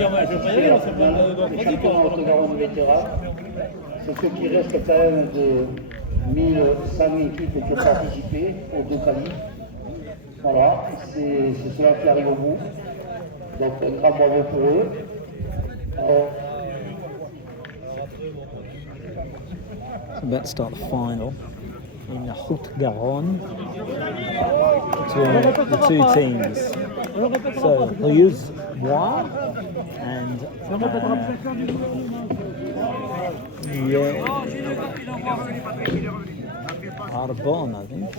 championnat Haute Garonne Vèteran. C'est ce qui reste quand même de 1100 équipes qui ont participé aux deux qualifs. Voilà, c'est cela qui arrive au bout. Donc un grand bravo pour eux. It's about to start the final in the Haute Garonne between the two teams. So Riumoise and Arbonne, I think.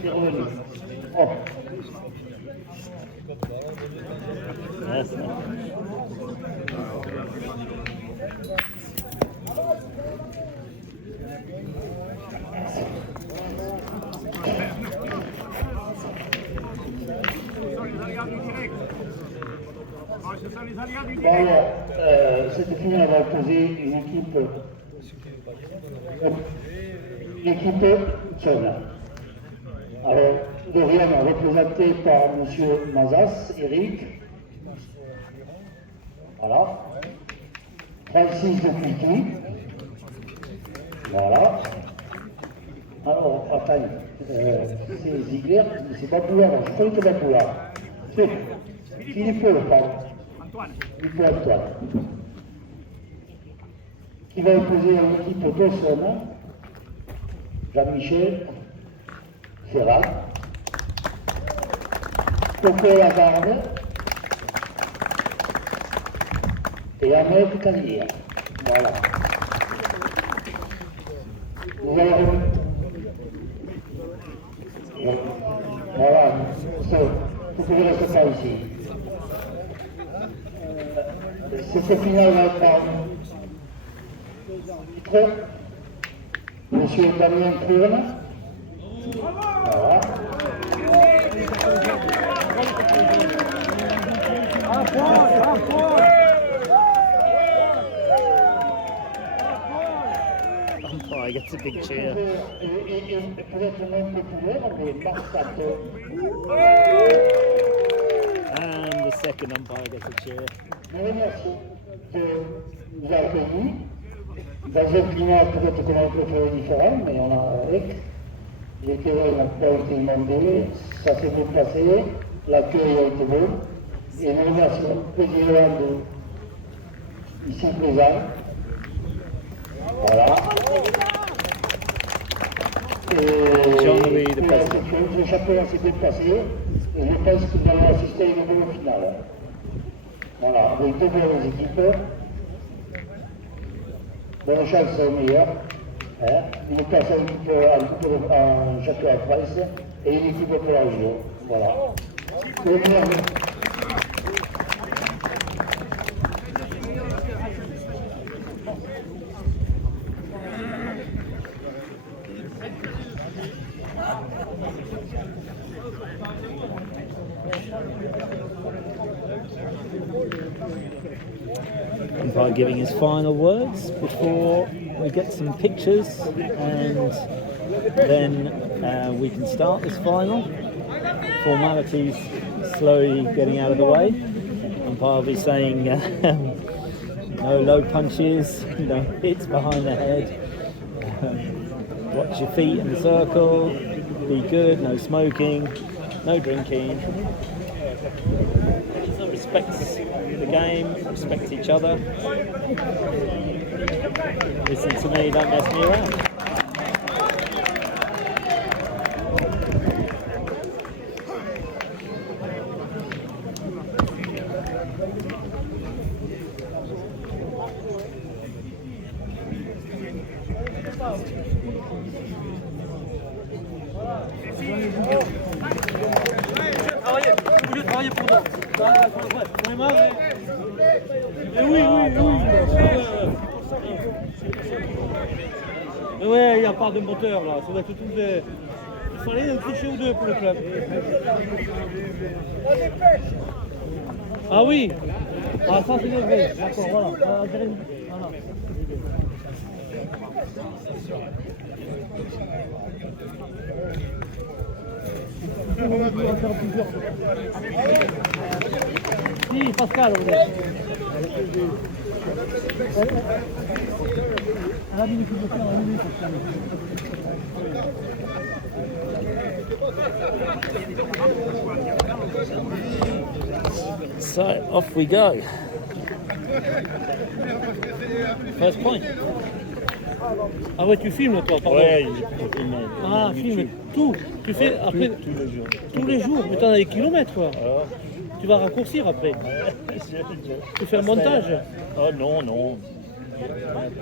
C'est revenu. Oh. Bon, alors, cette finale va opposer une équipe Aussonne. Alors, Dorian représenté par M. Mazas, Eric. Voilà. Francis de Puity. Voilà. Alors, attends, c'est Ziegler, c'est pas Boulard, je crois que c'est pas Boulard. C'est Philippe, pardon. Philippe Antoine. Qui va opposer à l'équipe d'Aussonne, Jean-Michel, Ferrat, Coco Lagarde et Ahmed Carrière. Voilà. Nous allons... Voilà, vous pouvez rester ça ici. Cette finale va être Monsieur Damien Prune. Voilà. I get a big cheer. And the second umpire gets a cheer. Merci de nous accueillir dans un climat peut-être qu'on a préféré différent, mais on a avec. Les terrains n'ont pas été demandés, ça s'est bien passé, l'accueil a été bon, et nous remercions le président ici présent. Voilà. Jean-Louis, le président. Le championnat s'est bien passé, et je pense que nous allons assister à une bonne finale. Voilà, avec deux bonnes équipes. Bonne chance aux meilleurs. Une place en championnat de France et une équipe pour la région. Voilà. By giving his final words before we get some pictures, and then we can start this final. Formalities slowly getting out of the way. Umpire will be saying no low punches, no hits behind the head. Watch your feet in the circle. Be good. No smoking. No drinking. Respect the game, respect each other. Listen to me, don't mess me around. Travailler pour nous. Oui. Mais ouais, il n'y a pas de moteur là, ça va être tout des... Il fallait un crochet ou deux pour le club. Ah oui. Ah ça c'est levé, d'accord, voilà. Voilà. On va faire plusieurs. Si, Pascal, on est. À la minute, il faut faire la minute, Pascal. So off we go. First point. Ah ouais, tu filmes toi, pardon. Ouais, j'ai filmé. Ah, filme tout. Tu fais après Tous les jours. tous les jours, mais t'en as des kilomètres quoi. Alors, Tu vas raccourcir après. Tu fais un montage. Oh non, non.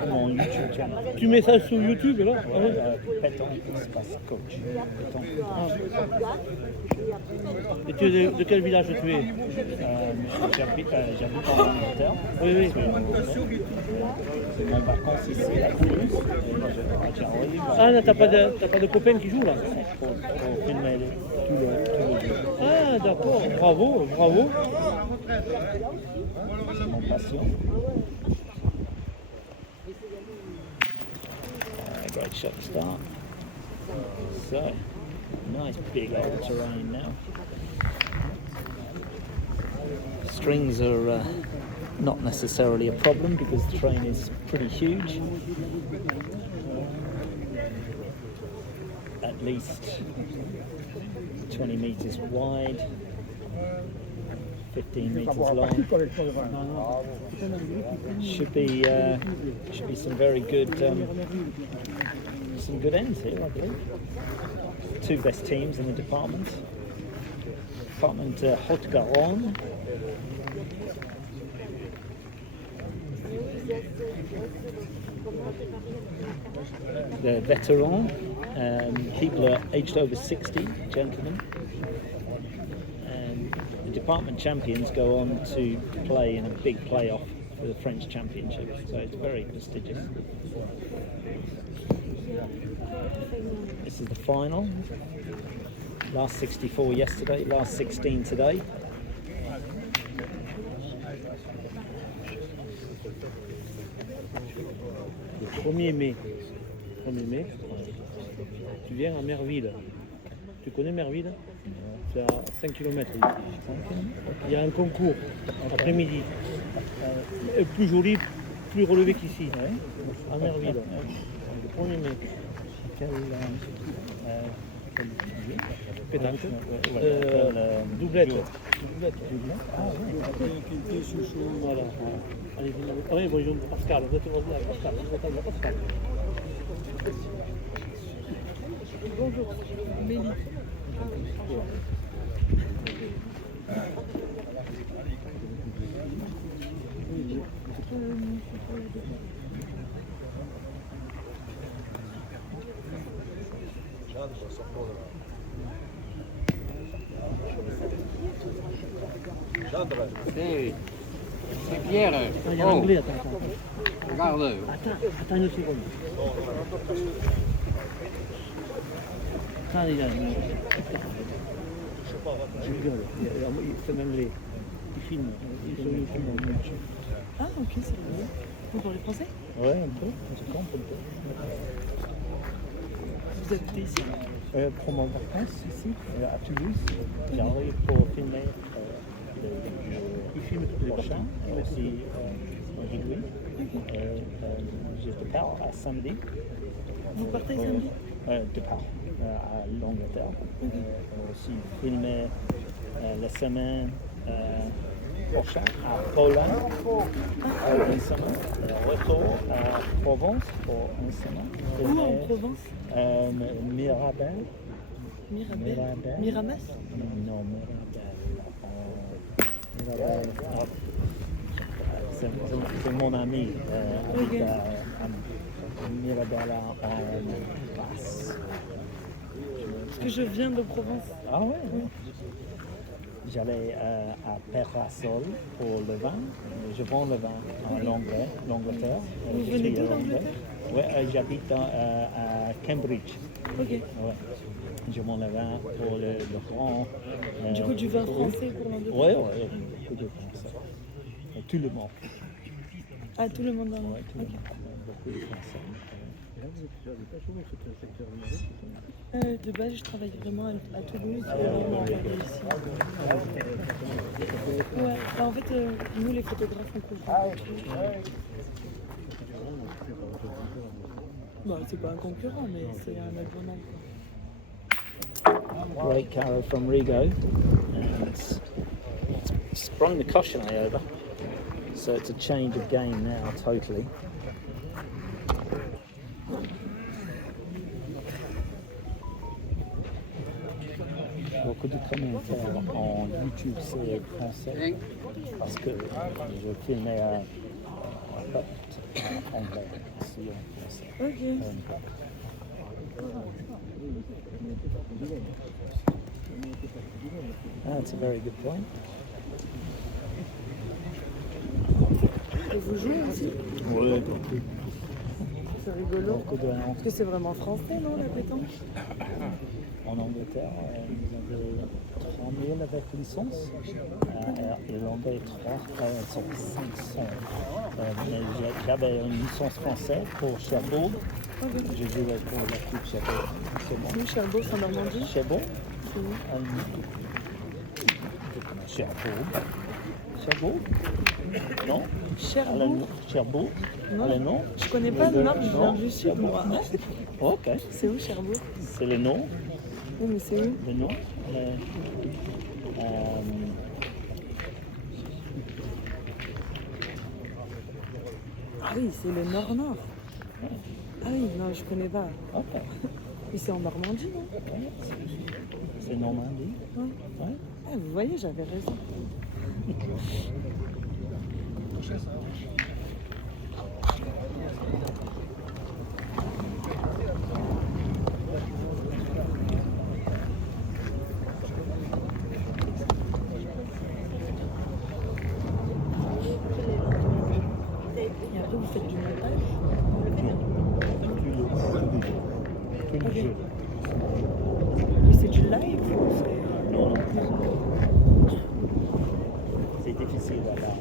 Mon YouTube channel. Tu mets ça sur YouTube là. Ah ouais. Petanque, espace coach. Petanque. Et tu es de quel village tu es? J'habite en Angleterre. Oui, oui. C'est mon vacances ici à Boules. J'arrive Ah non, t'as pas de copains qui jouent là? pour filmer tous les jours. Ah d'accord, bravo, bravo. C'est mon passion. Great shot to start. So, nice big old terrain now. Strings are not necessarily a problem because the terrain is pretty huge. At least 20 metres wide, 15 metres long. Should be some very good ends here, I believe. Two best teams in the department. Department Haute Garonne. The veteran, people are aged over 60, gentlemen. And the department champions go on to play in a big playoff for the French Championship, so it's very prestigious. This is the final. Last 64 yesterday, last 16 today. Le 1er mai, tu viens à Merville. Tu connais Merville? C'est à 5 km ici. Il y a un concours après-midi. Plus joli, plus relevé qu'ici. À Merville. Le 1er mai. Pétanque. Doublette. Voilà. Allez, oui, bonjour Pascal. Vous êtes Pascal. Pascal. Bonjour, Mélie. C'est Pierre. Ah, il y a l'anglais, attends. Regarde. Attends une seconde. Attends, il a. Je rigole. Il fait l'anglais. Il filme. Il fait le film. Ah, ok, c'est bien. Vous parlez français? Ouais, un peu. En tout cas, un peu. Vous habitez ici? Pour mon vacances ici, à Toulouse, j'arrive pour filmer le film prochain et aussi aujourd'hui. Je départ à samedi. Vous partez samedi? Départ à l'Angleterre. Aussi filmer la semaine prochaine à Pologne pour une semaine. Retour à Provence pour une semaine. Où en Provence? Mirabel. Miramas? Non, Mirabel. C'est mon ami. Ok. Mirabel en Basse. Parce que je viens de Provence. Ah ouais? J'allais à Perrasol pour le vin. Je vends le vin en l'Angleterre. Vous venez d'où, l'Angleterre? Oui, j'habite à Cambridge. Ok. Ouais. Je vends le vin pour le grand. Du coup, du vin français pour l'Angleterre? Oui, beaucoup de Français. Et tout le monde. Ah, tout le monde dans Ouais, tout le Ok. monde. Beaucoup de Français. Et là, vous êtes déjà détaché ou c'est un secteur numérique? De base, je travaille vraiment à Toulouse. Et là, on m'a envoyé ici. Ouais, bah, en fait, nous, les photographes, on couvre un peu tout. Bah, c'est pas un concurrent, mais c'est un autre journal. Great carro from Rigo, and it's sprung the cautionary over, so it's a change of game now totally. Beaucoup de commentaires en YouTube c'est français parce que je filmais en anglais ici en français. Ok. That's a very good point. Et vous jouez aussi? Oui. C'est rigolo. Beaucoup de Parce que c'est vraiment français, non, la pétanque? En Angleterre, nous avons 3000 avec licence. Irlandais 500. Mais j'avais une licence française pour Cherbourg. J'ai joué pour l'équipe Cherbourg. Nous, Cherbourg, c'est en Normandie. Cherbourg. C'est où? Cherbourg. Cherbourg? Non? Cherbourg? Cherbourg? Non, Le nom? je connais pas le nom, je viens du sud, moi. Ok. C'est où, Cherbourg? C'est le nom? Oui, mais c'est où? Le nom? Ah oui, c'est le nord-nord. Ah oui, non, je connais pas. Ok. Mais c'est en Normandie, non? C'est Normandie? Ouais. Ouais. Ah, vous voyez, j'avais raison. Et après, vous faites du montage? Ok. Mais c'est du live ou c'est... Non, non. C'est difficile à faire.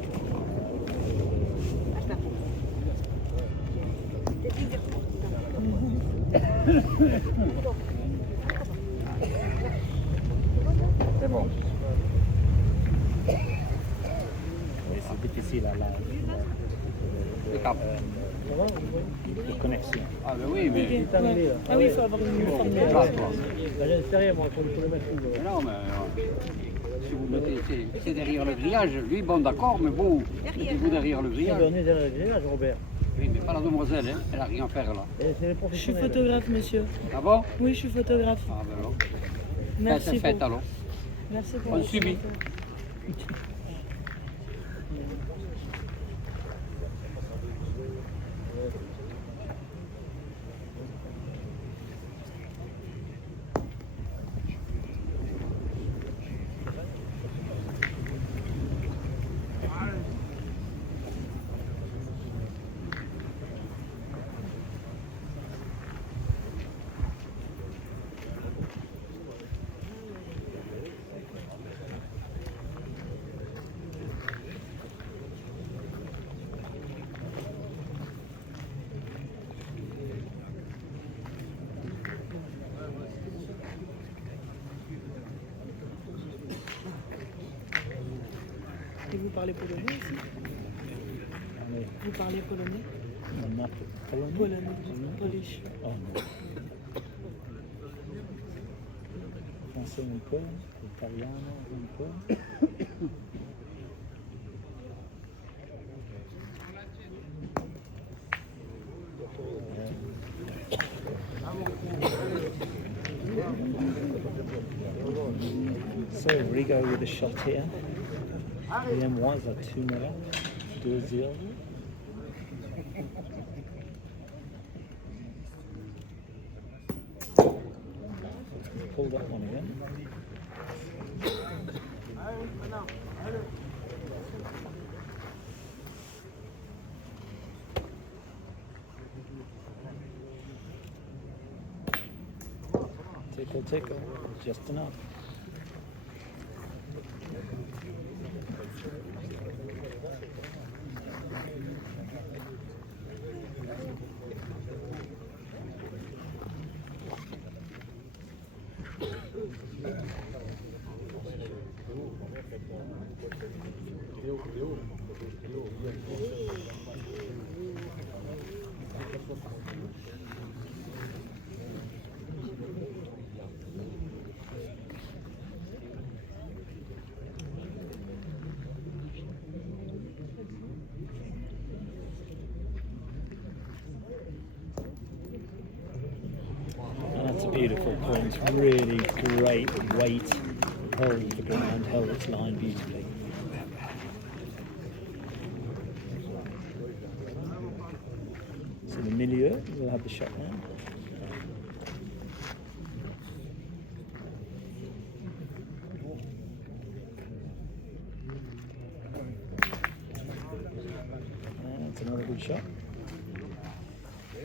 C'est bon. Oui, c'est difficile à la connexion. Ah ben oui, mais... Ok, ouais. Ah oui, il faut avoir une uniforme. Là, toi. J'en sais rien, moi, pour le kilomètre. Mais non, mais... si vous mettez... C'est derrière le grillage. Lui, bon, d'accord, mais vous... Mettez-vous derrière le grillage. On est derrière le grillage, Robert. Oui, mais pas la demoiselle, hein. Elle a rien à faire, là. Et c'est les Je suis professionnels. photographe, monsieur. Ah bon? Oui, je suis photographe. Ah ben alors. Merci Faites pour... alors. Merci pour... On votre subit. commentaire. Et vous parlez polonais aussi? Vous parlez polonais? Polonais. Polish. Oh non. Français un peu, italien un peu. So Rigo with a shot here. Riumoise à 2-0. 2-0. Pull that one again. Tickle, tickle, just enough. And that's a beautiful point, really great weight, held the ground, held its line beautifully. So the milieu, we'll have the shot now. That's another good shot.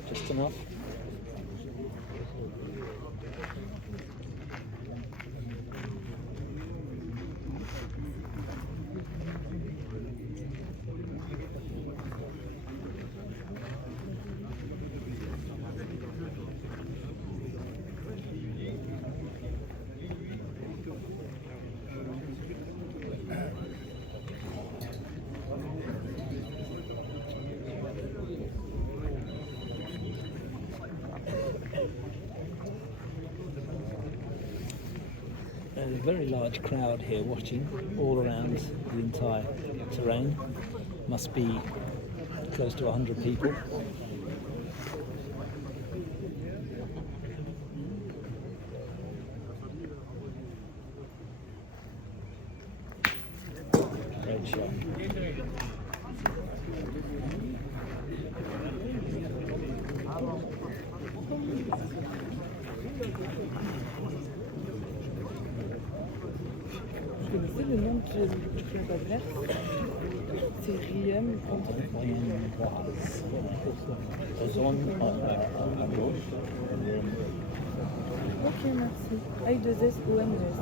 Just enough. There's a very large crowd here watching all around the entire terrain. Must be close to 100 people. Great shot. Vous connaissez le nom du club adverse? C'est Riem contre. Aussonne à gauche. Ok, merci. A2SONES.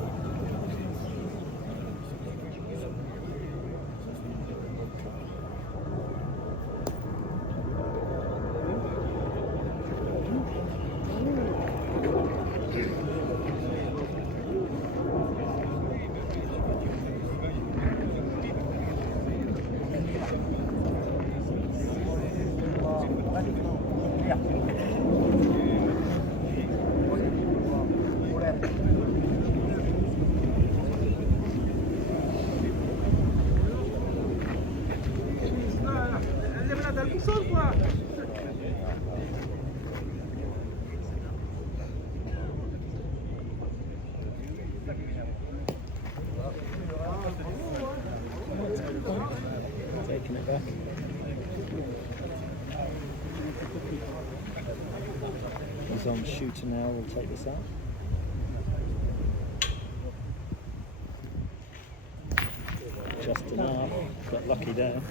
Taking it back. He's on shooter now, we'll take this out. Just enough, got lucky there.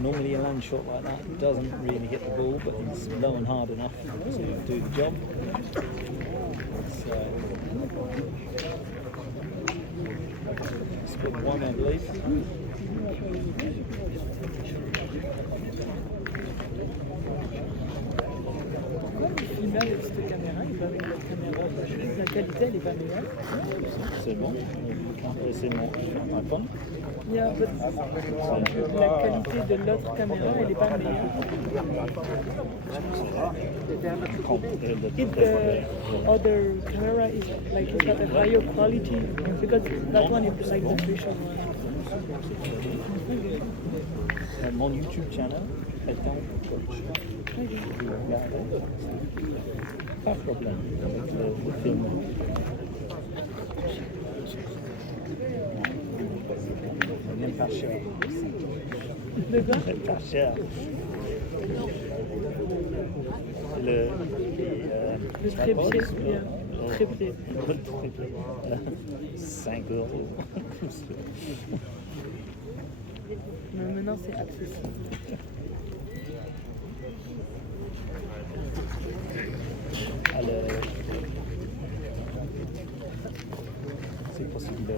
Normally a land shot like that doesn't really hit the ball, but it's low and hard enough to do the job. So, split one, I believe. Pourquoi vous filmez avec cette caméra et pas avec votre caméra? La qualité elle est pas meilleure. C'est bon. C'est mon iPhone. Yeah, but la qualité de l'autre caméra elle est pas meilleure. If the other camera is like it's got a higher quality because that one is like the official one. Mon YouTube channel, Petanque coach. Vous regardez. Pas de problème avec le film. Même pas cher. De quoi? Pas cher. Le trépied, bien. Trépied. Le trépied. 5 €. Mais maintenant c'est accessible. Alors, c'est possible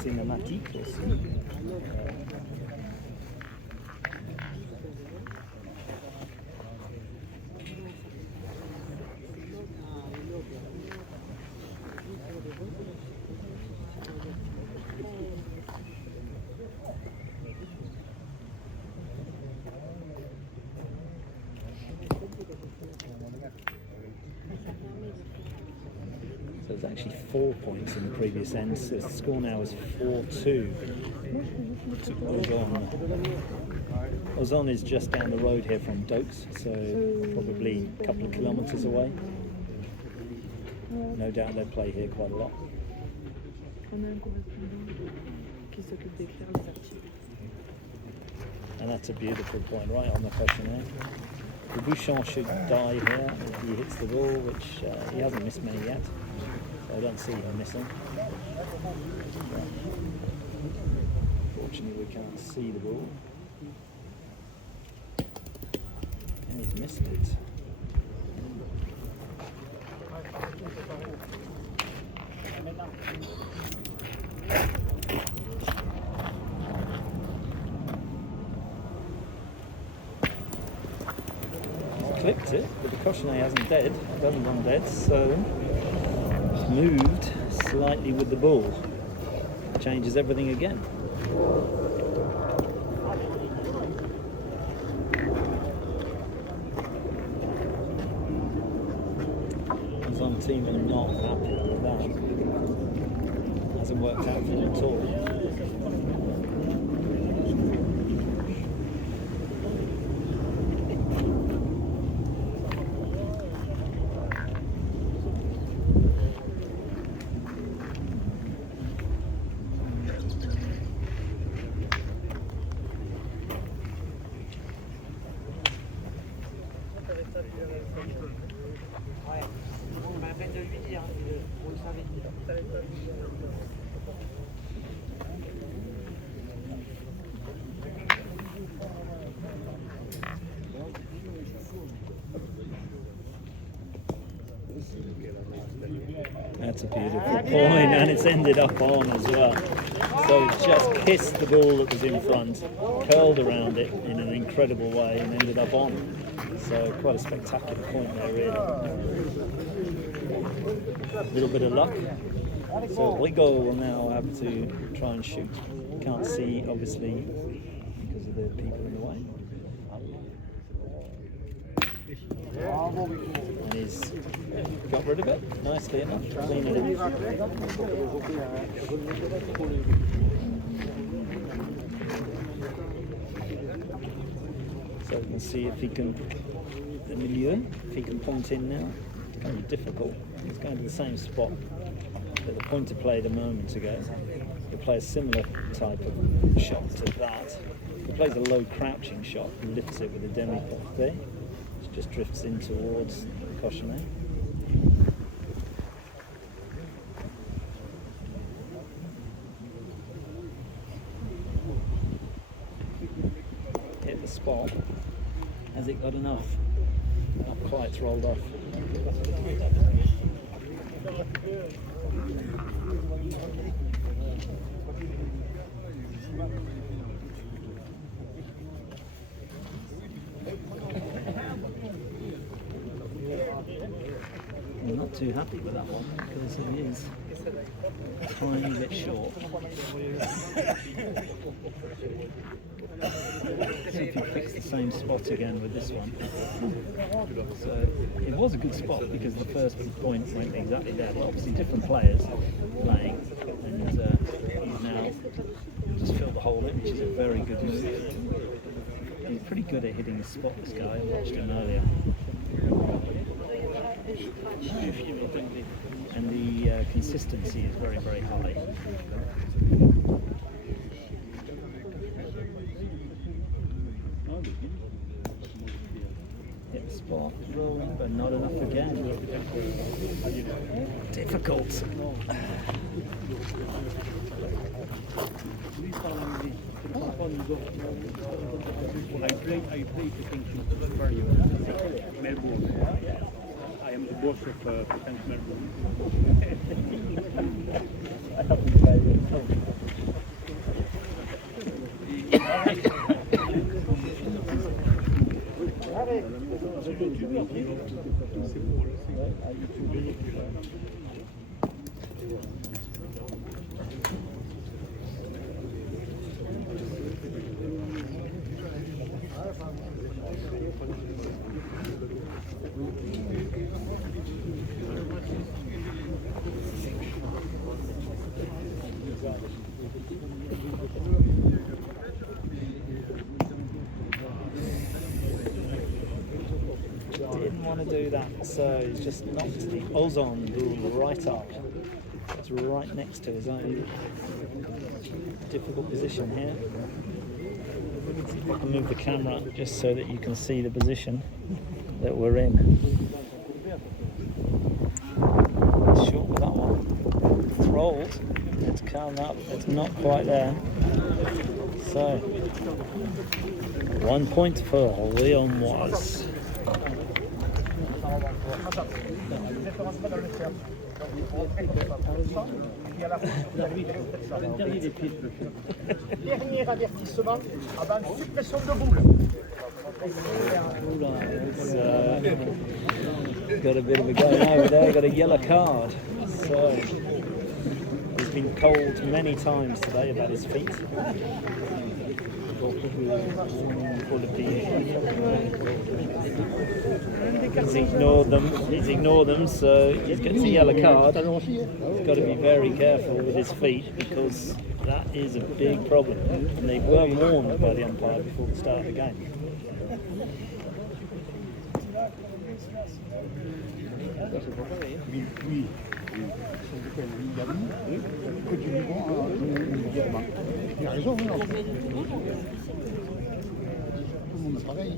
cinématique aussi. actually 4 points in the previous end, so the score now is 4-2 to Aussonne. Aussonne is just down the road here from Dokes, so probably a couple of kilometres away. No doubt they play here quite a lot. On a un correspondant qui s'occupe d'écrire les articles. And that's a beautiful point right on the questionnaire. The Bouchon should die here if he hits the ball, which he hasn't missed many yet, so I don't see him missing. Fortunately, we can't see the ball. And he's missed it. Clipped it, but the cochonnet hasn't gone dead, so it's moved slightly with the ball. Changes everything again. Some team are not happy with that. Hasn't worked out for them at all. That's a beautiful point, and it's ended up on as well. So it just kissed the ball that was in front, curled around it in an incredible way, and ended up on. So quite a spectacular point there, really. A little bit of luck. So Rigaud will now have to try and shoot. Can't see, obviously, because of the people in the way. And he's got rid of it nicely enough, clean it in. So we can see if he can, the milieu, if he can point in now. It's going to be difficult. He's going to the same spot that the pointer played a moment ago. He'll play a similar type of shot to that. He plays a low crouching shot and lifts it with a demi-portée. Just drifts in towards the cochonnet. Hit the spot. Has it got enough? Not quite, it's rolled off. I'm not too happy with that one because it is a tiny bit short. See if he picks the same spot again with this one. So it was a good spot because the first point went exactly there. But obviously different players playing, and he's now just filled the hole in, which is a very good move. He's pretty good at hitting the spot, this guy. I watched him earlier. And the consistency is very, very high. Hit the spot, rolling, but not enough again. Difficult. I play Petanque Melbourne. I am the boss of Petanque Melbourne. I haven't played it. Didn't want to do that, so he's just knocked the Aussonne Boule right up. It's right next to his own difficult position here. I'll move the camera just so that you can see the position that we're in. Short with that one. It's rolled, it's come up, it's not quite there. So, 1 point for Riumoise. Dernier avertissement avant suppression de boule. Got a bit of a going over there, got a yellow card. So he's been told many times today about his feet. He's ignored them, so he gets a yellow card. He's got to be very careful with his feet because that is a big problem. And they were warned by the umpire before the start of the game. Il a raison, non? Tout le monde est pareil.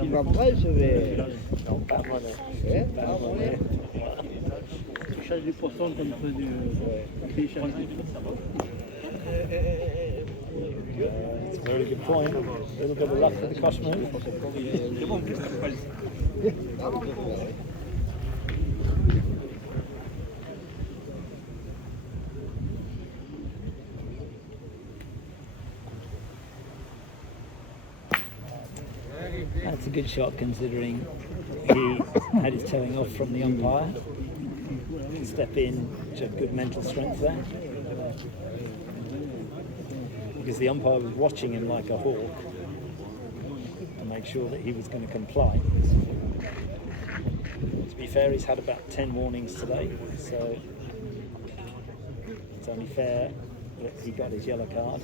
Il va pas se ver. Tu cherches du poisson comme tu fais du. It's a very good point. A little bit of luck for the Kosh move. That's a good shot considering he had his towing off from the umpire. Step in, showed good mental strength there. Because the umpire was watching him like a hawk to make sure that he was going to comply. To be fair, he's had about 10 warnings today, so it's only fair that he got his yellow card.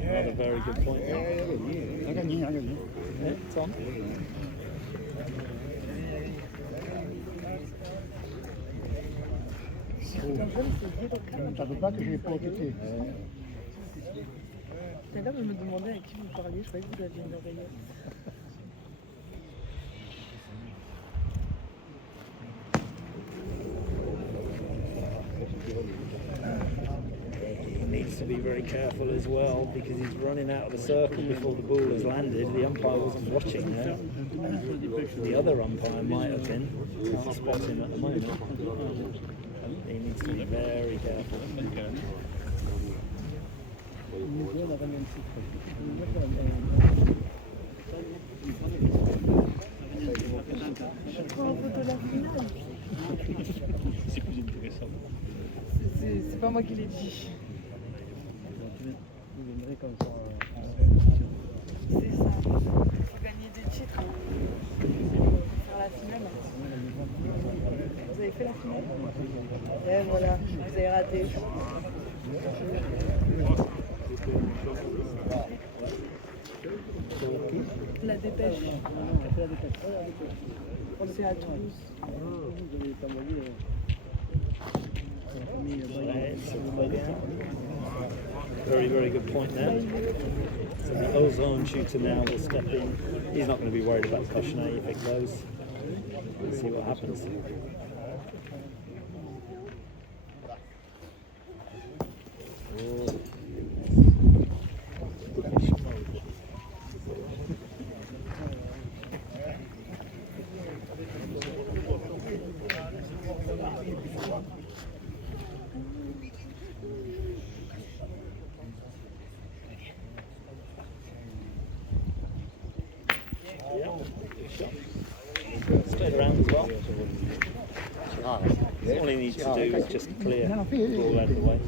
Another very good point there. Yeah, it's on. Je ne savais pas que je l'ai pas occupé. Tout à l'heure, je me demandais à qui vous parliez, je croyais que vous aviez une oreillette. He needs to be very careful as well because he's running out of the circle before the ball has landed. The umpire wasn't watching there. The other umpire might have been. Can't spot him at the moment. He needs to be very careful. C'est plus intéressant. C'est pas moi qui l'ai dit. C'est ça. Il faut gagner des titres. Faire la finale. Vous avez fait la finale? Et voilà, vous avez raté. La dépêche. C'est à Toulouse. Very, very good point there. So the Aussonne shooter now will step in. He's not going to be worried about Cochonnet if it goes. Let's see what happens. around as well. All he needs to do is just clear the ball out of the way.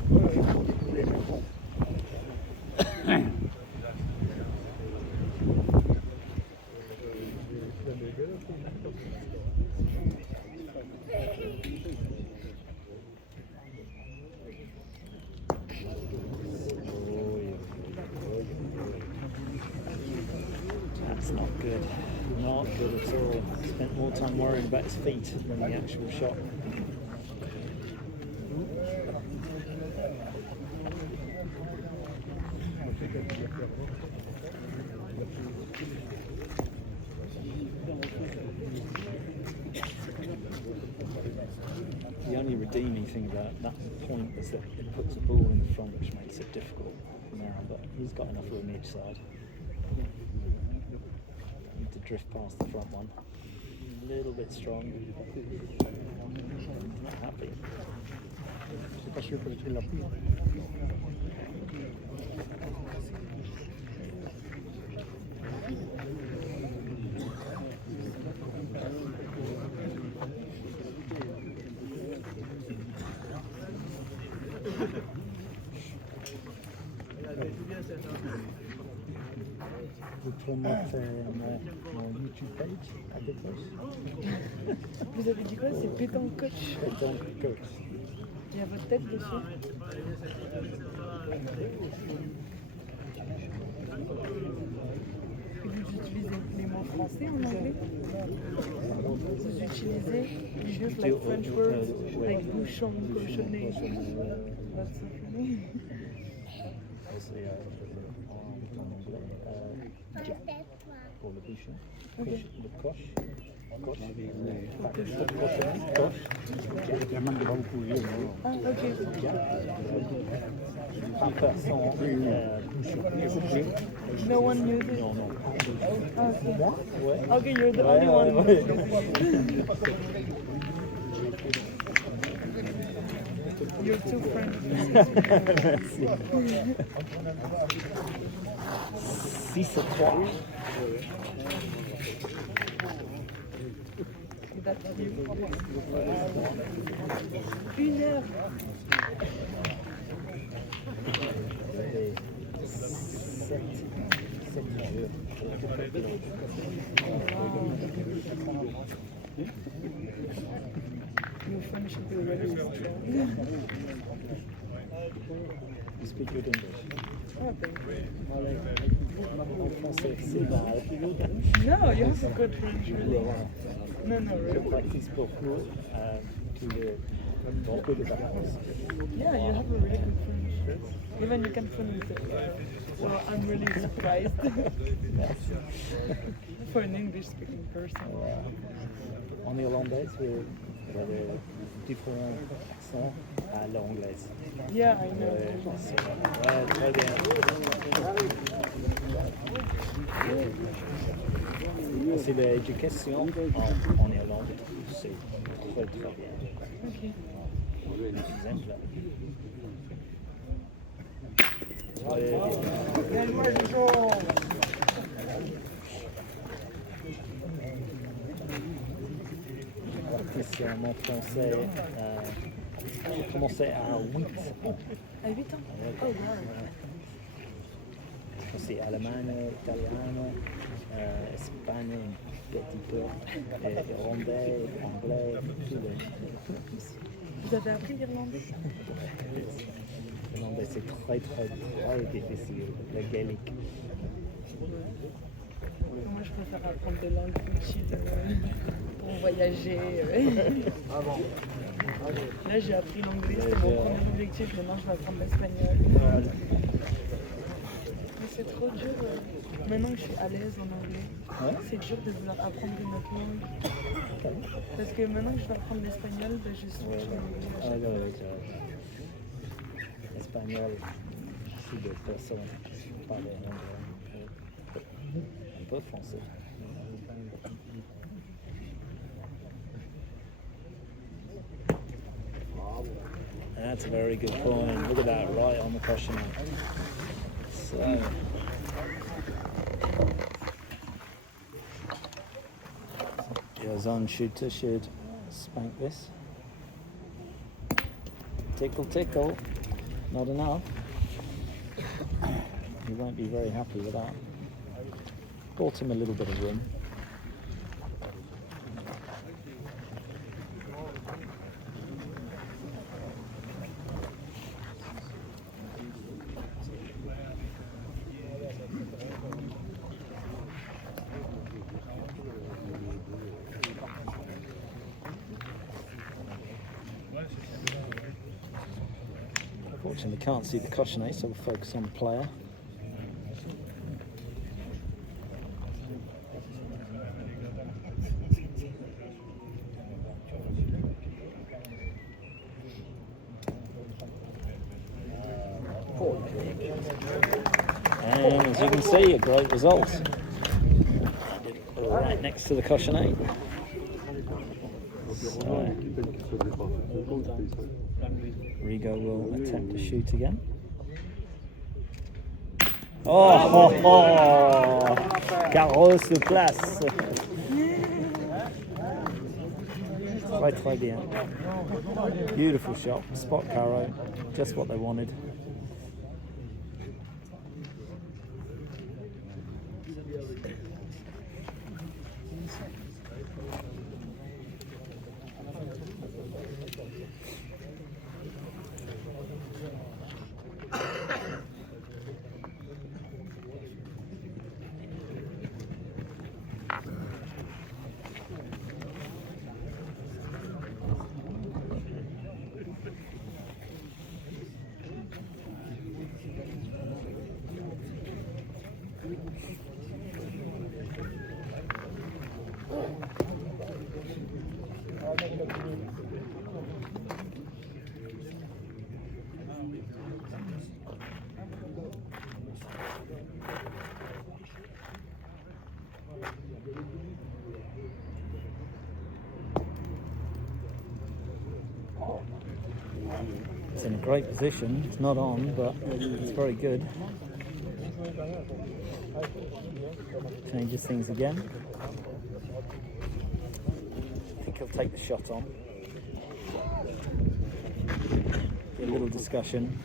That's not good. Not good at all. Spent more time worrying about his feet than the actual shot. The only redeeming thing about that point is that it puts the ball in the front, which makes it difficult now, but he's got enough room each side. Need to drift past the front one. A little bit strong. Not happy. C'est pas sûr que tu l'as pris. Vous pouvez mettre mon YouTube page à des poches. Vous avez dit quoi? C'est Pétanque coach. Petanque coach. Il y a votre tête dessus. Et vous utilisez les mots français en anglais? Vous utilisez just like French words, like bouchon, cochonnet. That's so funny. C'est en anglais. Jack pour le bouchon. Okay. Le coche. Coche. La main de beaucoup. Ah, ok. Par personne, bouchon. No one uses it? Non, non. Ah, okay. Moi? Ouais. Okay, you're the Ouais, only one. ouais. You're too French. Merci. 6-3. That's you. 1 heure. Your French should be really strong. You speak good English. Oh, thank you. En français, c'est mal. No, you have a good French, really. No, Je really. practice beaucoup dans peu de vacances. Yeah, you have a really good French. Even you can pronounce it. So I'm really surprised for an English-speaking person. En irlandais, il y a des différents accents à l'anglaise. Yeah, I know. Ouais, très bien. C'est l'éducation en Irlande, c'est très très bien. Ok. Exemple. Très bien. C'est mon français. J'ai commencé à 8 ans. À 8 ans? Oh, wow. C'est allemand, italien, espagnol, un petit peu, irlandais, anglais, tout le. Vous avez appris l'irlandais? L'irlandais c'est très difficile, le gaélique. Moi, je préfère apprendre des langues utiles pour voyager. Là, j'ai appris l'anglais, c'était mon premier objectif. Maintenant, je vais apprendre l'espagnol. Mais c'est trop dur. Maintenant que je suis à l'aise en anglais, c'est dur de vouloir apprendre une autre langue. Parce que maintenant que je vais apprendre l'espagnol, ben, je suis en anglais à chaque fois. Espagnol, si des personnes parlent anglais, un peu français. That's a very good point. Look at that, right on the question mark. So, yeah, The Aussonne shooter should spank this. Tickle, tickle. Not enough. He won't be very happy with that. Bought him a little bit of room. Unfortunately, can't see the cochonnet, so we'll focus on the player. And as you can see, a great result. Right next to the cochonnet. So, Rigo will attempt to shoot again. Oh, Carreau sur place. Très bien. Beautiful shot, spot carreau, just what they wanted. It's in a great position. It's not on, but it's very good. Changes things again. I think he'll take the shot on. A little discussion.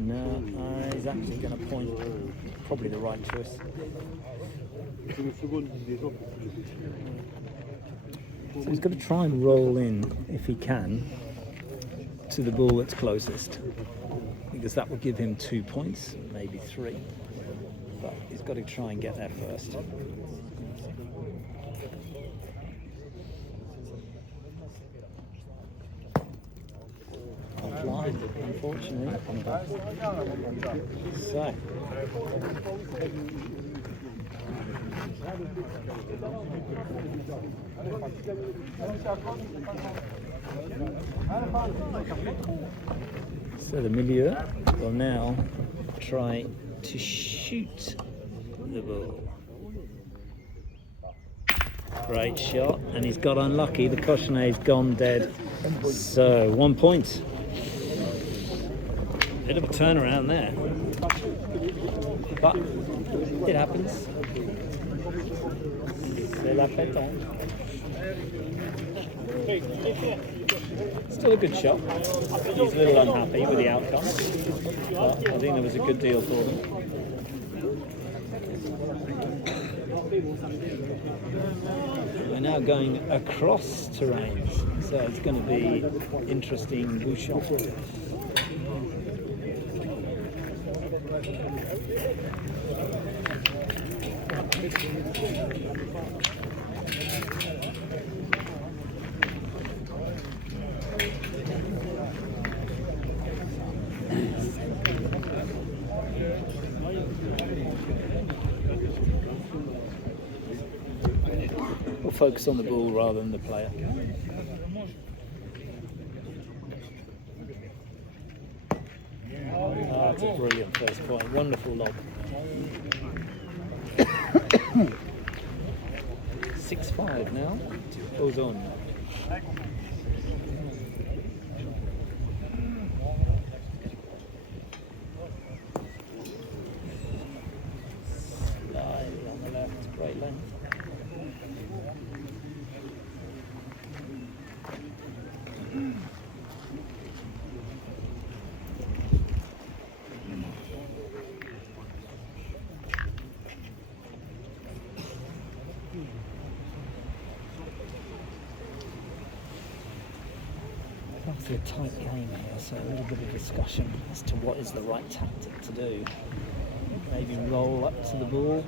No, he's actually going to point. Probably the right choice. So he's going to try and roll in, if he can, to the ball that's closest, because that will give him 2 points, maybe 3. But he's got to try and get there first. Offline, unfortunately. So. So the milieu will now try to shoot the ball. Great shot, and he's got unlucky. The cochonnet's gone dead. So 1 point. Bit of a turnaround there, but it happens. C'est la pétanque. Still a good shot. He's a little unhappy with the outcome, but I think there was a good deal for them. We're now going across terrains, so it's going to be interesting bouchon. We'll focus on the ball rather than the player. Oh, it's a brilliant first point. Wonderful lob. 6-5 now to Aussonne. Slide on the left. obviously a tight game here, so a little bit of discussion as to what is the right tactic to do. Maybe roll up to the ball,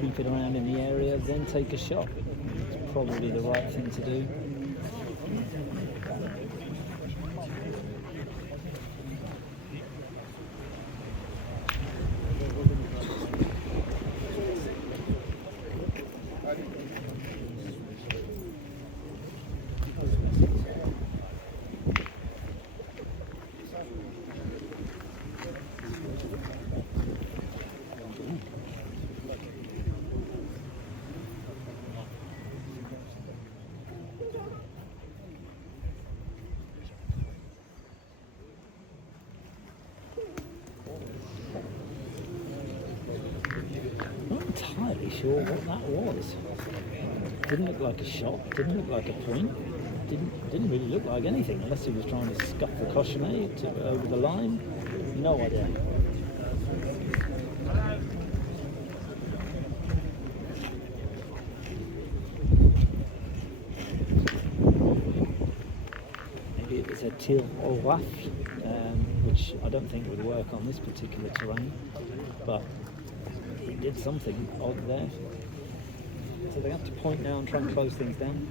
keep it around in the area, then take a shot. It's probably the right thing to do. Entirely sure what that was. Didn't look like a shot, didn't look like a point, didn't really look like anything unless he was trying to scuff the cochonnet over the line. No idea. Maybe it was a tir au rafle, which I don't think would work on this particular terrain, but he did something odd there. So they have to point now and try and close things down.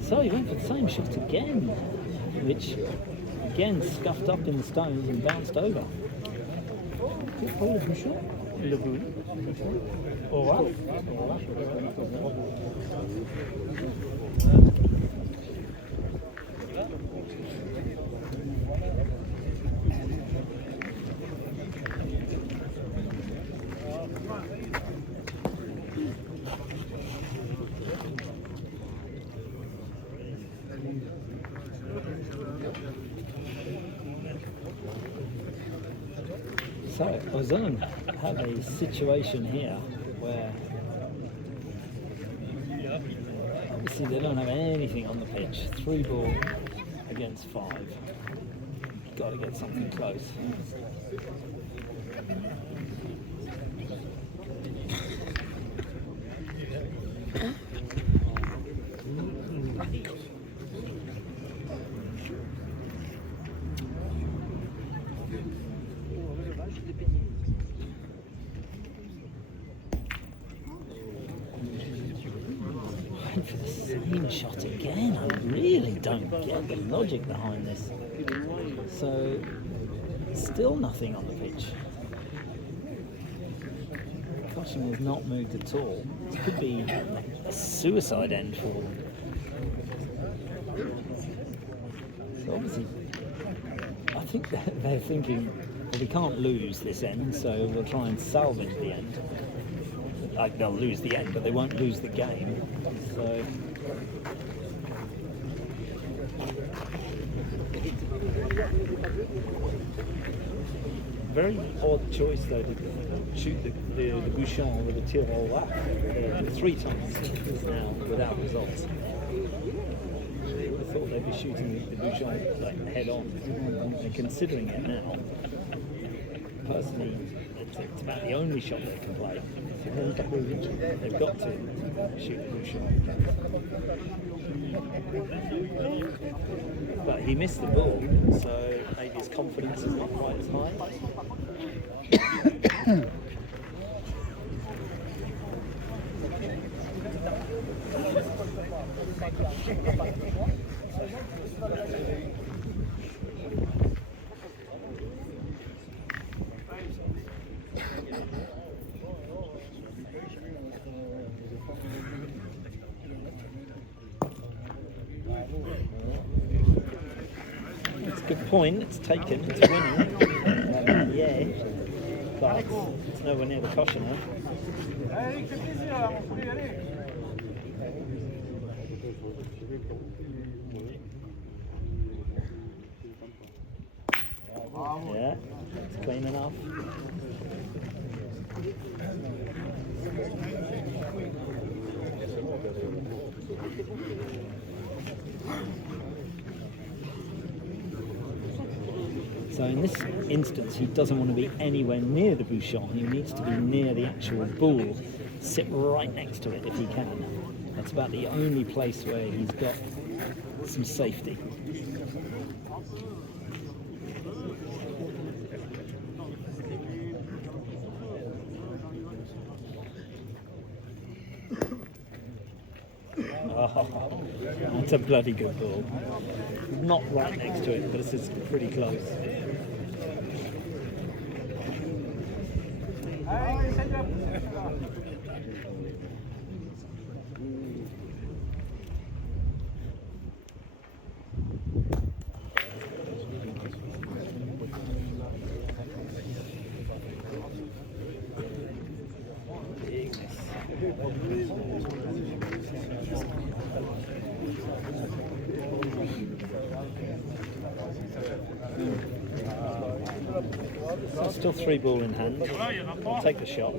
So he went for the same shot again, which again scuffed up in the stones and bounced over. Le Boules. Au revoir. So Aussonne have a situation here where obviously they don't have anything on the pitch. 3 ball against 5. Got to get something close. For the same shot again. I really don't get the logic behind this. So, still nothing on the pitch. Caution has not moved at all. This could be a suicide end for them. So obviously, I think they're thinking, well, we can't lose this end, so we'll try and salvage the end. Like, they'll lose the end, but they won't lose the game. So very odd choice though to shoot the bouchon with a tir au rafle 3 times now without results. I thought they'd be shooting the bouchon like head on, and considering it now, personally, it's about the only shot they can play. They've got to shoot the bouchon. But he missed the ball, so maybe his confidence is not quite as high. Good point. It's taken. It's winning. Yeah. But it's nowhere near the caution now. Yeah, it's clean enough. So in this instance, he doesn't want to be anywhere near the bouchon. He needs to be near the actual ball, sit right next to it if he can. That's about the only place where he's got some safety. Oh, that's a bloody good ball. Not right next to it, but it's pretty close. So still 3 ball in hand. I'll take the shot.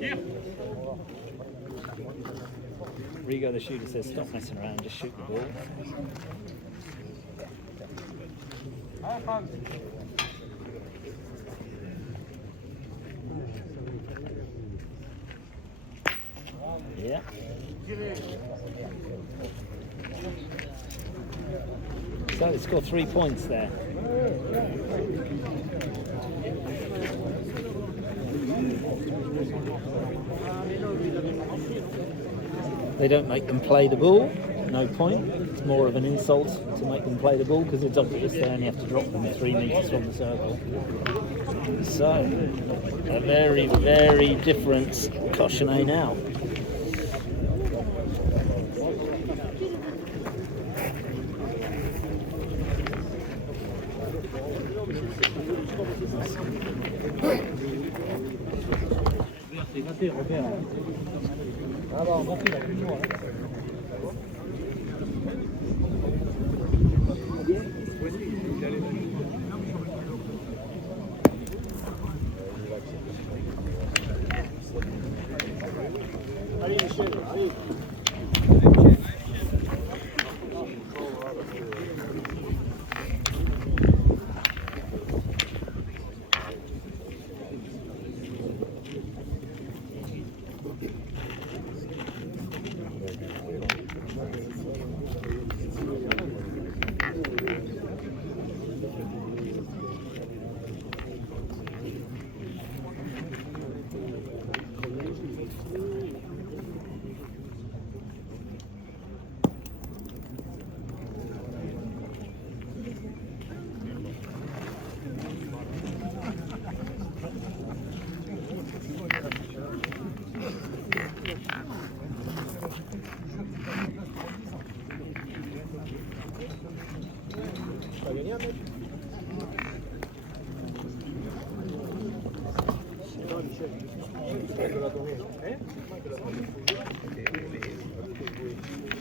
Rigo, the shooter, says stop messing around, just shoot the ball. Yeah. So they score 3 points there. They don't make them play the ball, no point. It's more of an insult to make them play the ball because it's obvious they only have to drop them 3 metres from the circle. So, a very, very different Cochonnet now.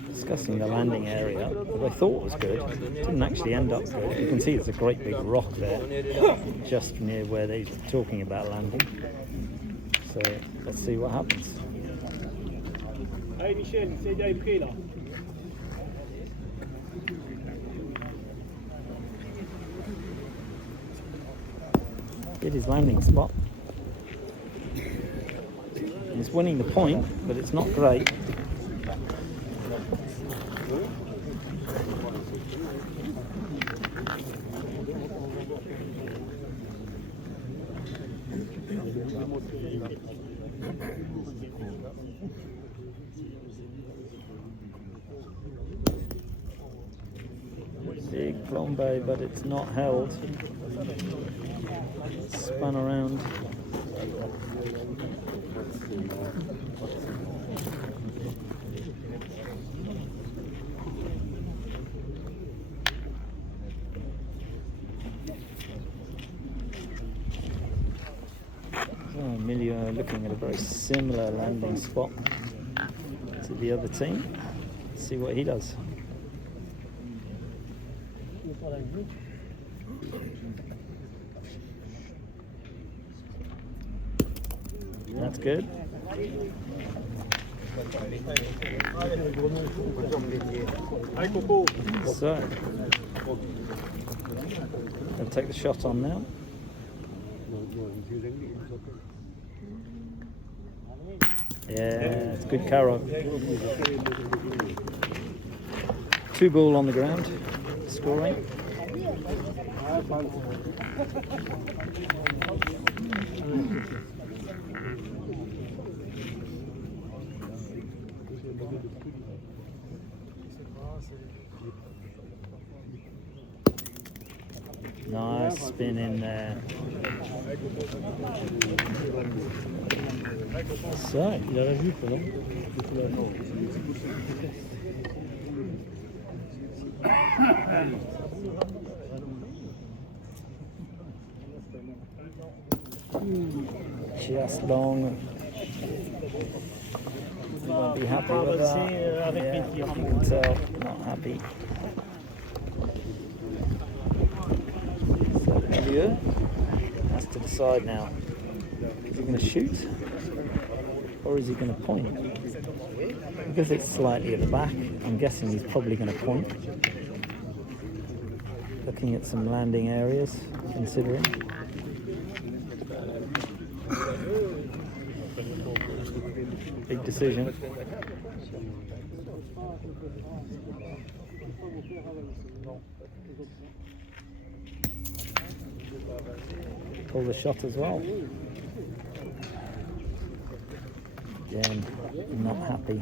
Discussing the landing area, what I thought was good, didn't actually end up good. You can see there's a great big rock there, just near where they're talking about landing. So let's see what happens. Allez Michel, c'est déjà pris là. Did his landing spot. He's winning the point, but it's not great. Big plombe, but it's not held. Spun around. Emilio looking at a very similar landing spot to the other team. Let's see what he does. That's good. So, I'll take the shot on now. Yeah, it's good carry. 2 ball on the ground, scoring. Nice spin in there. Ça, Il a la jupe, non? Just long. You won't be happy with that. Yeah, you can tell, not happy. So Elliot has to decide now. Is he going to shoot or is he going to point? Because it's slightly at the back, I'm guessing he's probably going to point. Looking at some landing areas, considering. Big decision. Pull the shot as well. Again, not happy.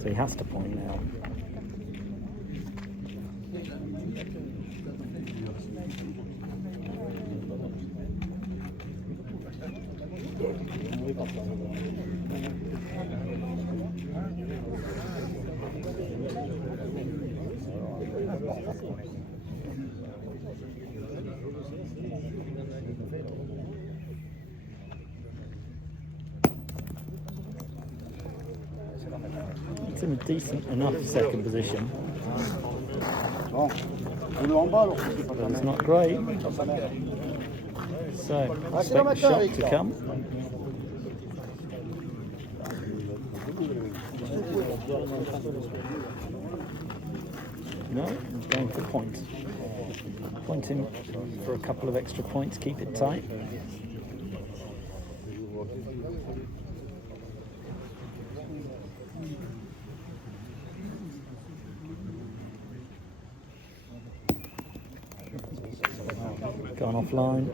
So he has to point now. It's in a decent enough second position. But it's not great. So, expect the shot to come. No, he's going for point. Pointing for a couple of extra points, keep it tight. Gone offline.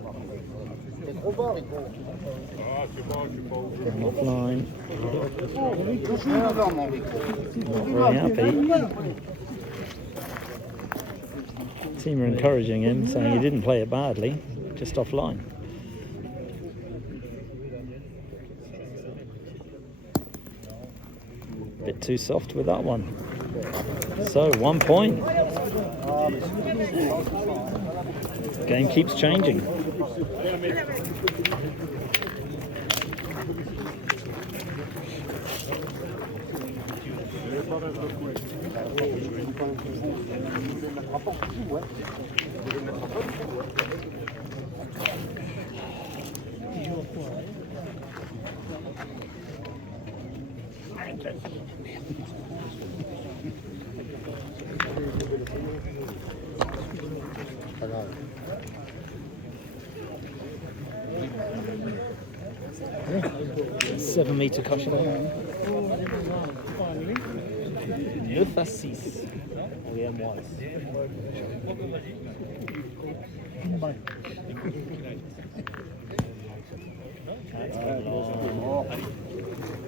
Going offline. Not very happy. Team are encouraging him, saying he didn't play it badly, just offline. Bit too soft with that one. So 1 point. Game keeps changing. Yeah. 7 metre caution. 9 à 6. Riumoise.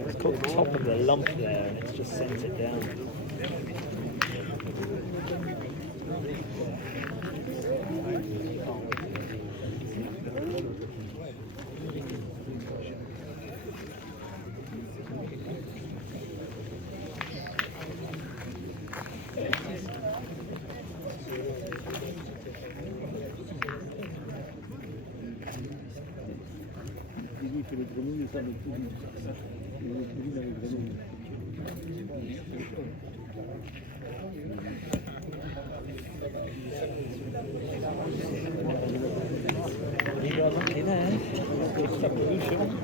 It's caught the top of the lump there and it's just sent it down. You got lucky there. Good substitution.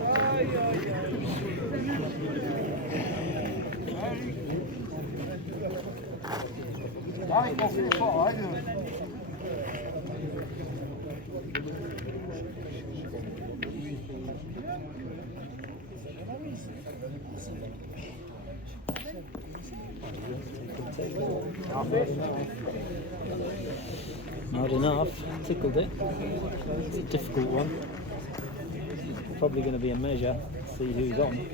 Not enough. Tickled it. It's a difficult one. Probably going to be a measure. See who's on.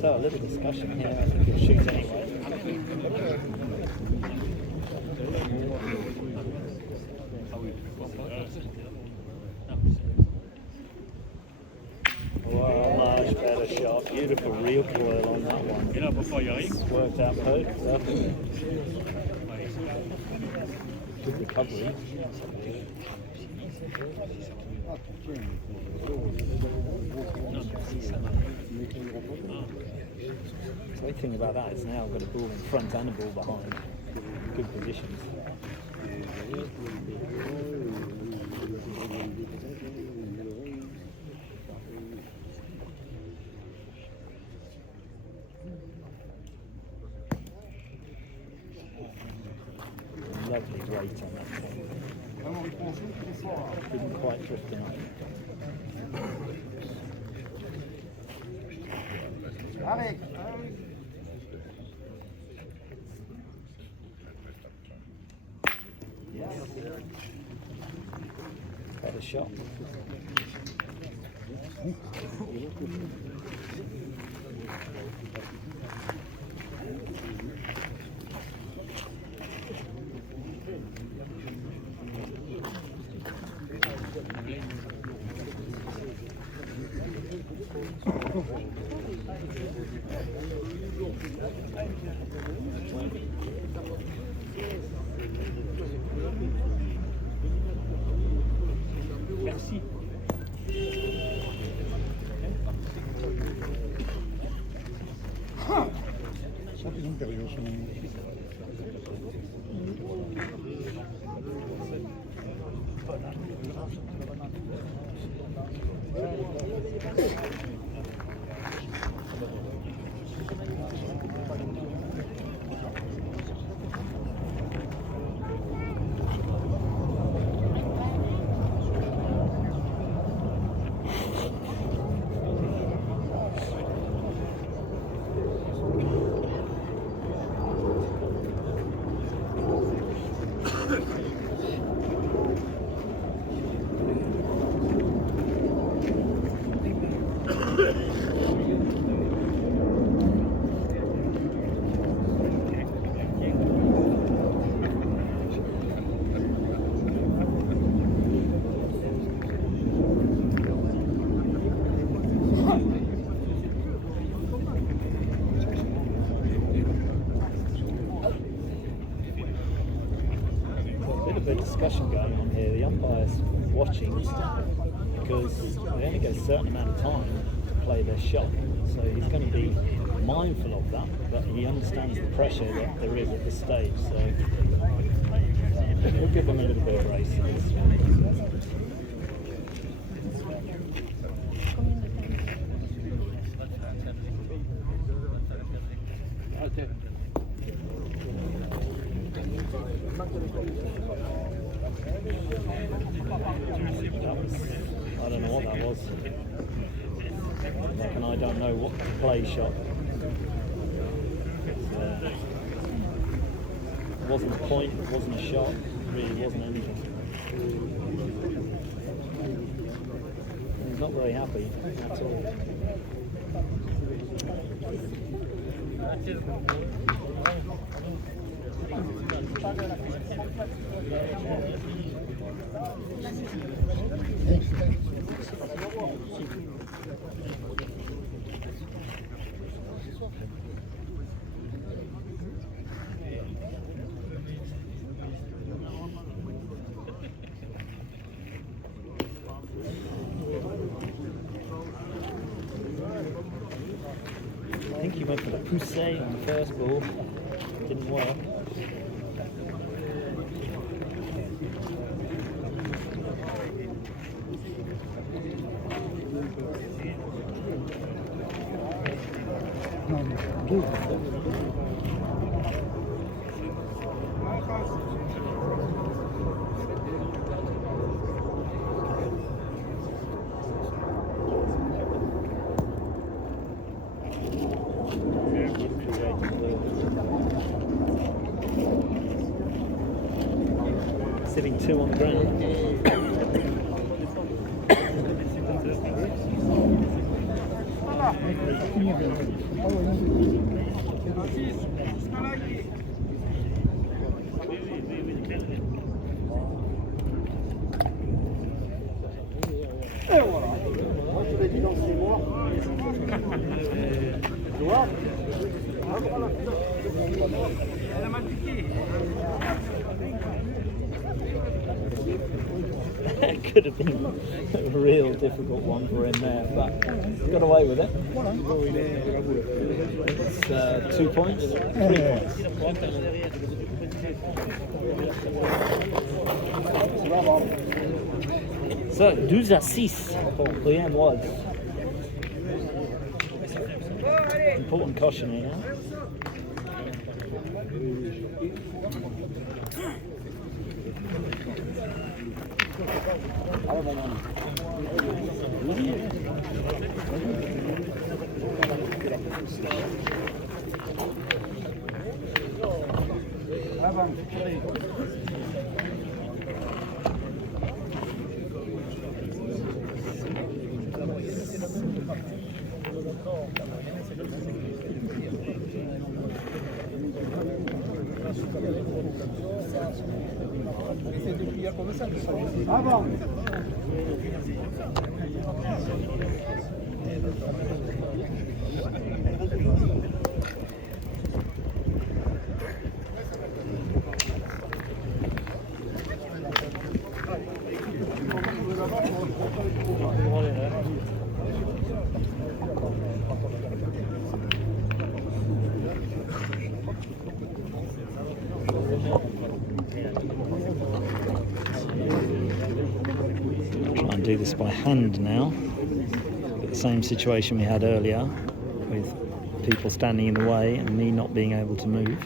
So a little discussion here. I think he'll shoot anyway. Wow, much better shot. Beautiful reel coil on that one. It's worked out perfectly. Good recovery. The great thing about that is now I've got a ball in front and a ball behind. Good positions. Lovely weight on that thing. Didn't quite drift enough. Better shot. Merci. of a discussion going on here. The umpire's watching because they only get a certain amount of time to play their shot. So he's going to be mindful of that, but he understands the pressure that there is at this stage. So we'll give them a little bit of grace in this one. I don't know what that was. And I don't know what the play shot. It wasn't a point, it wasn't a shot, it really wasn't anything. He's not very happy at all. I think he went for the poussé on the first ball. Didn't work. Sitting 2 on the ground. Et voilà. Moi je l'ai dit dans 6 mois. Tu vois? Elle a mal piqué. It could have been a real difficult one for him there, but he got away with it. It's 2 points, 3 points. So 12-6 pour Riumoise. Important caution here. Avant. Try and do this by hand now. Got the same situation we had earlier with people standing in the way and me not being able to move.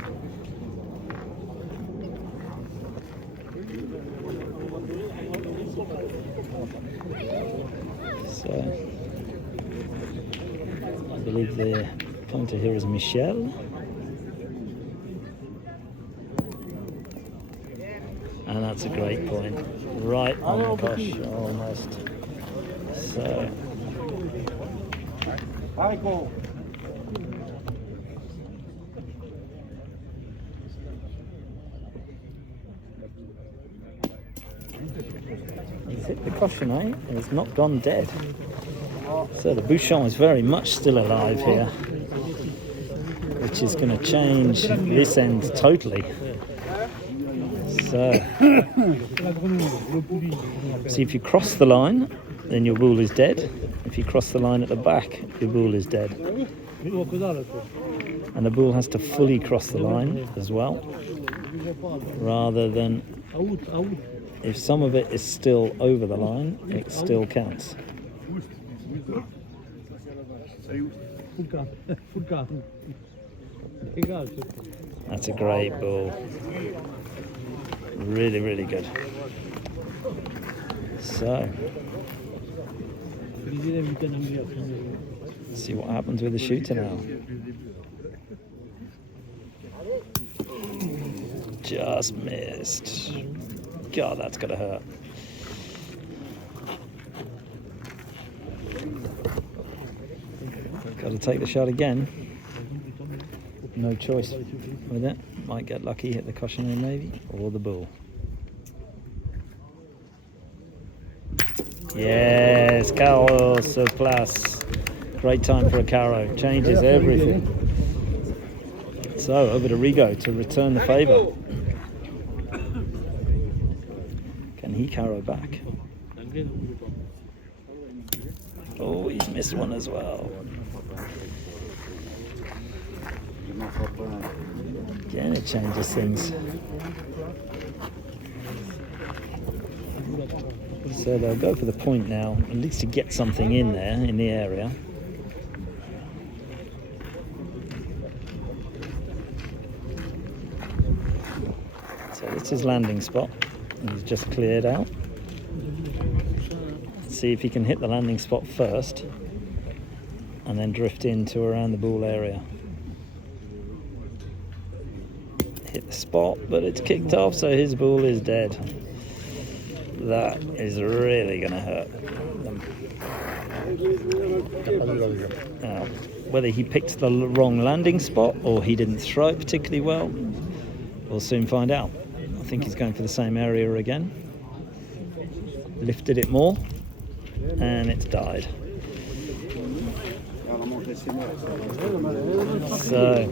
So I believe the pointer here is Michel. And that's a great point. Right on the gosh, almost. So. He's hit the caution, eh? It's not gone dead. So the bouchon is very much still alive here, which is going to change this end totally. So, see if you cross the line, then your bull is dead. If you cross the line at the back, your bull is dead. And the bull has to fully cross the line as well, rather than if some of it is still over the line, it still counts. That's a great bull. Really, really good. So, see what happens with the shooter now. Just missed. God, that's gonna hurt. Got to take the shot again. No choice with it. Might get lucky, hit the cautionary maybe, or the bull. Yes, carreau sur place. Great time for a carreau. Changes everything. So over to Rigo to return the favour. Can he carreau back? Oh, he's missed one as well. Again, it changes things. So they'll go for the point now, at least to get something in there, in the area. So this is his landing spot. He's just cleared out. Let's see if he can hit the landing spot first, and then drift into around the bull area. Hit the spot, but it's kicked off, so his bull is dead. That is really going to hurt them. Now, whether he picked the wrong landing spot or he didn't throw it particularly well, we'll soon find out. I think he's going for the same area again. Lifted it more, and it's died. So,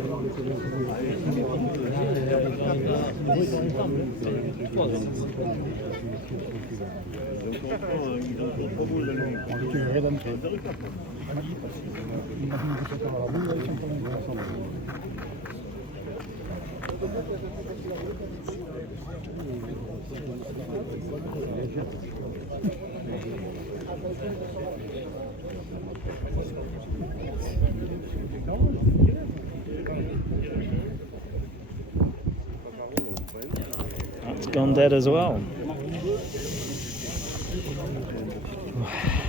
that's gone dead as well.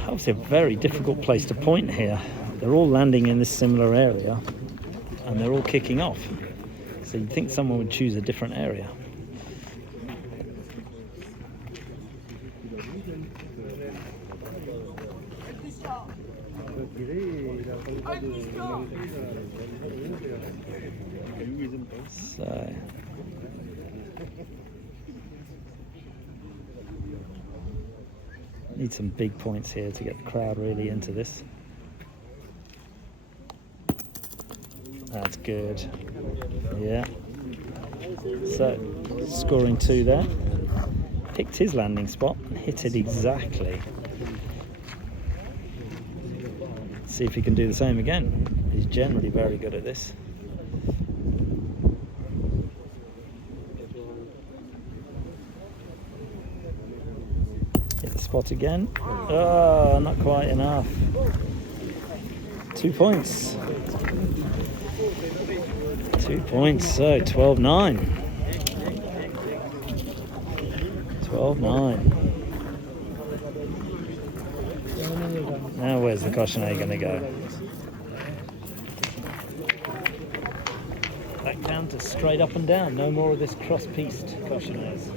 Obviously a very difficult place to point here. They're all landing in this similar area and they're all kicking off. So you'd think someone would choose a different area. So need some big points here to get the crowd really into this. That's good. Yeah. So scoring 2 there. Picked his landing spot and hit it exactly. See if he can do the same again. He's generally very good at this. Hit the spot again. Oh, not quite enough. 2 points. 2 points, so 12-9. 12-9. Now where's the cautionary going to go? That counters straight up and down. No more of this cross-pieced cautionaries.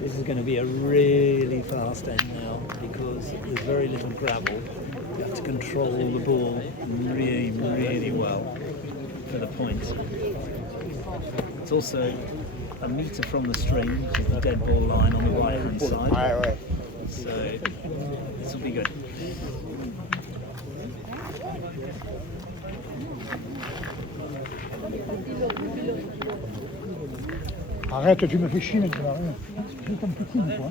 This is going to be a really fast end now because there's very little gravel. You have to control the ball really, really well for the point. It's also a metre from the string, which is the dead ball line on the right hand side. So this will be good. Arrête, tu me fais chier maintenant. Je suis comme petit, toi.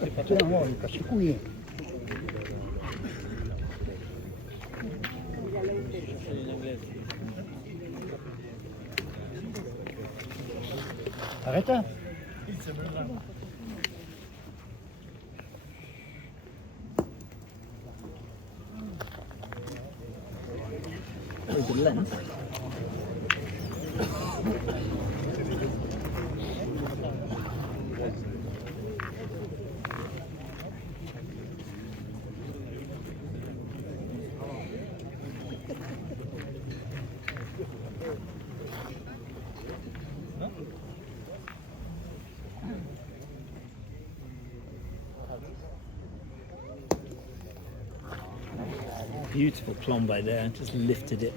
Putain, non, il casse les couilles. Arrête, hein. Very good length. Beautiful plombe there, just lifted it.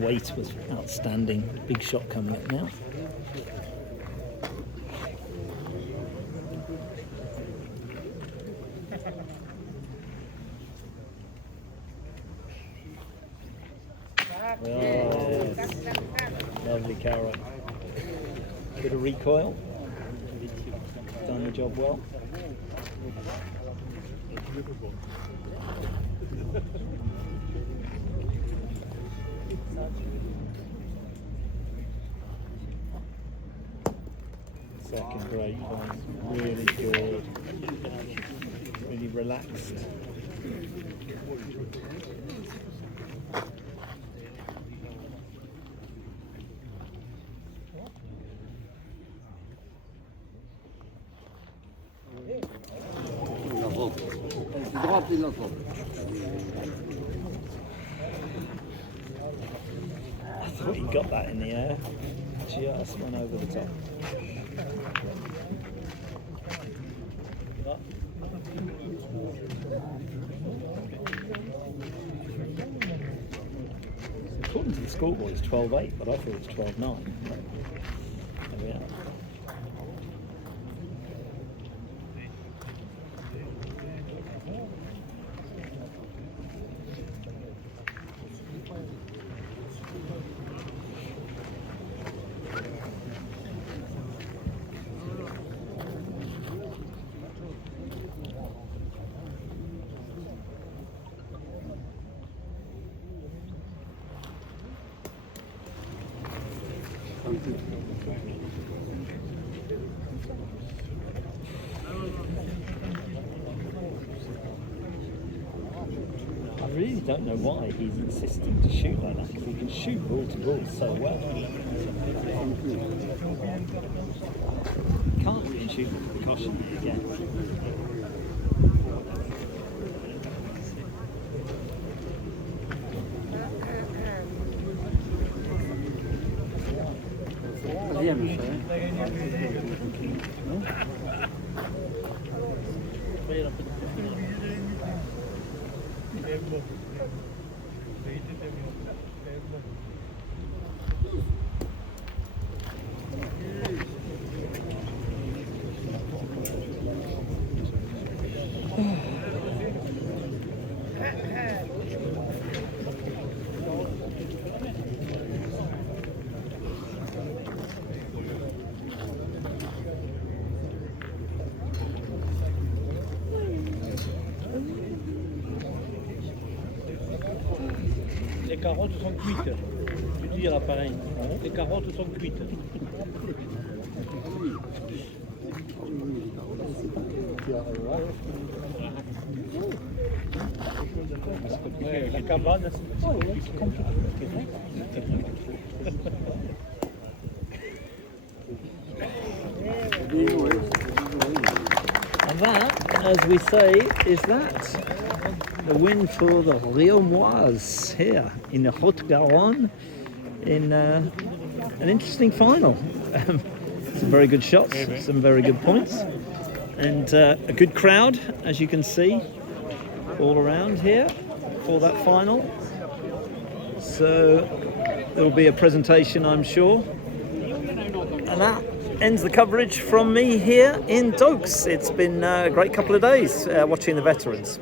Weight was outstanding. Big shot coming up now. Oh, lovely carrot. Bit of recoil. Done the job well. Second great one, really good, really relaxed. Droite et la droite. I thought he got that in the air, just went over the top. According to the scoreboard it's 12-8, but I thought it was 12-9. There we are. I really don't know why he's insisting to shoot like that, because he can shoot ball to ball so well. Can't really shoot with caution again. Les carottes sont cuites. Tu dis à l'appareil. Les carottes sont cuites. Ouais, la cabane, c'est compliqué. And that, as we say, is that. A win for the Riumoise here in the Haute Garonne in an interesting final. Some very good shots, some very good points, and a good crowd, as you can see, all around here for that final. So there will be a presentation, I'm sure. And that ends the coverage from me here in Dokes. It's been a great couple of days watching the veterans.